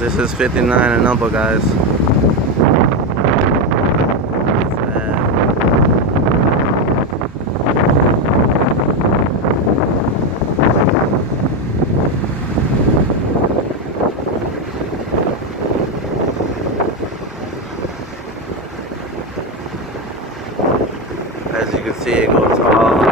This is 59 and up, guys. As you can see, it goes all